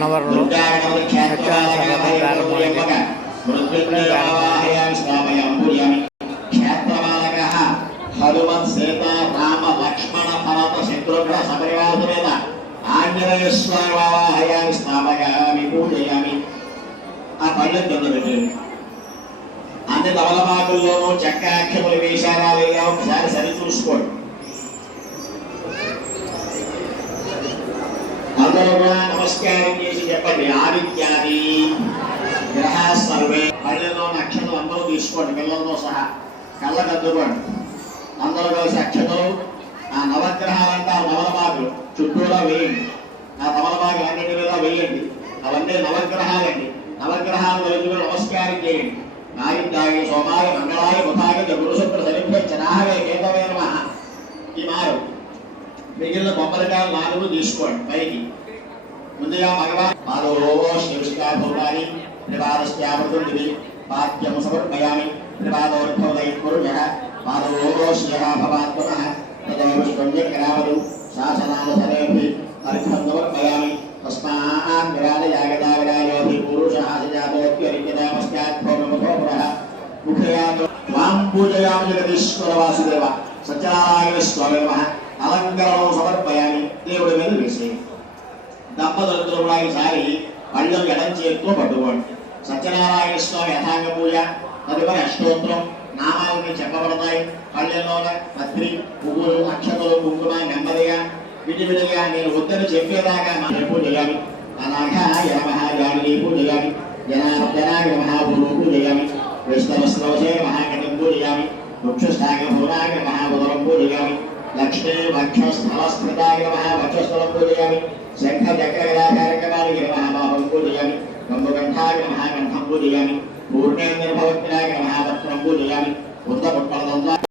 గన్నవరంలో క్షేత్రపాలక హనుమత్ సీత రామ లక్ష్మణ భరత శత్రుఘ్న సమరివాసునేత ఆంజనేయ స్వామి వాహయామి స్థాపయామి పూజయామి ఆ పళ్ళు కింద పెట్టండి అన్ని తమలపాకుల్లోనూ చక్రాక్షములు వేశారా లేదా ఒకసారి సరి చూసుకోండి అందరూ కూడా నమస్కారం చేసి చెప్పండి. ఆదిత్యాది గ్రహ సర్వే. పళ్ళెలో నక్షత్రం అందరూ తీసుకోండి. పిల్లలతో సహా. కళ్ళకు అద్దుకోండి. అందరూ కలిసి అక్షతలు ఆ నవగ్రహాలంటే ఆ నవలబాగులు చుట్టూరా వేయండి. ఆ తమలపాకులు అన్నిటి మీద వేయండి. అవన్నీ నవగ్రహాలండి. నవగ్రహాలు కలిసి నమస్కారం చేయండి. నాయుడాయ సోమాయ మంగళాయ బుధాయ గురుశుక్ర సరిభ్య చనాహవే కేతవే నమ. ఈ మారు. మిగిలిన బొమ్మలకాయలు నాలుగు తీసుకోండి. పైకి. मुंदया भगवान माधवो शिवशिका भगवानी त्रिपादस्यामृतं दिवि पाद्यं समर्पयामि त्रिपादोर्ध्वदयं कुरु यः माधवो शिवः भवात्मनः तदेव पुण्यकरावधु शासनानुसरेऽपि अर्घं समर्पयामि तस्मात् विराजयागताविरायोऽपि पुरुषः अधिजातोऽप्यरिक्यतामस्यात्मोमुखोपुरः मुखयातो त्वां पूजयामि जगदीश्वरवासुदेव सच्चारायणस्वामि नमः अलङ्करणं समर्पयामि देवुडमेल विषये దంపతులందరూ కూడా ఈసారి పళ్ళం ఎడం చేతితో పట్టుకోండి సత్యనారాయణ స్వామి యథాంగ పూజ తదుపరి అష్టోత్తరం నామాలని చెప్పబడతాయి. పళ్ళెంలోన పత్రి పువ్వులు అక్షతలు కుంకుమ నెమ్మదిగా విడివిడిగా నేను వద్దని చెప్పేదాకా మనం పూజ చేయాలి. అలాగా యమహాజాని పూజ చేయాలి. జనార్దనాయ మహాభూరు పూజ చేయాలి. విష్ణవస్రవసే మహాగణం పూజ చేయాలి. వృక్షస్థాగ భూరాగ మహాభురం పూజ చేయాలి. లక్ష్మీ వక్షస్థలస్ఫృతాయ మహావక్షస్థలం పూజ పూజయామి శంఖ చక్రగదాకారకమాలి మహాభావం పూజయామి కంబుకంఠాయ మహాకంఠం పూజయామి పూర్ణేంద్ర భవత్యాయ మహావస్త్రం పూజయామి బుద్ధ పుట్పలదంతా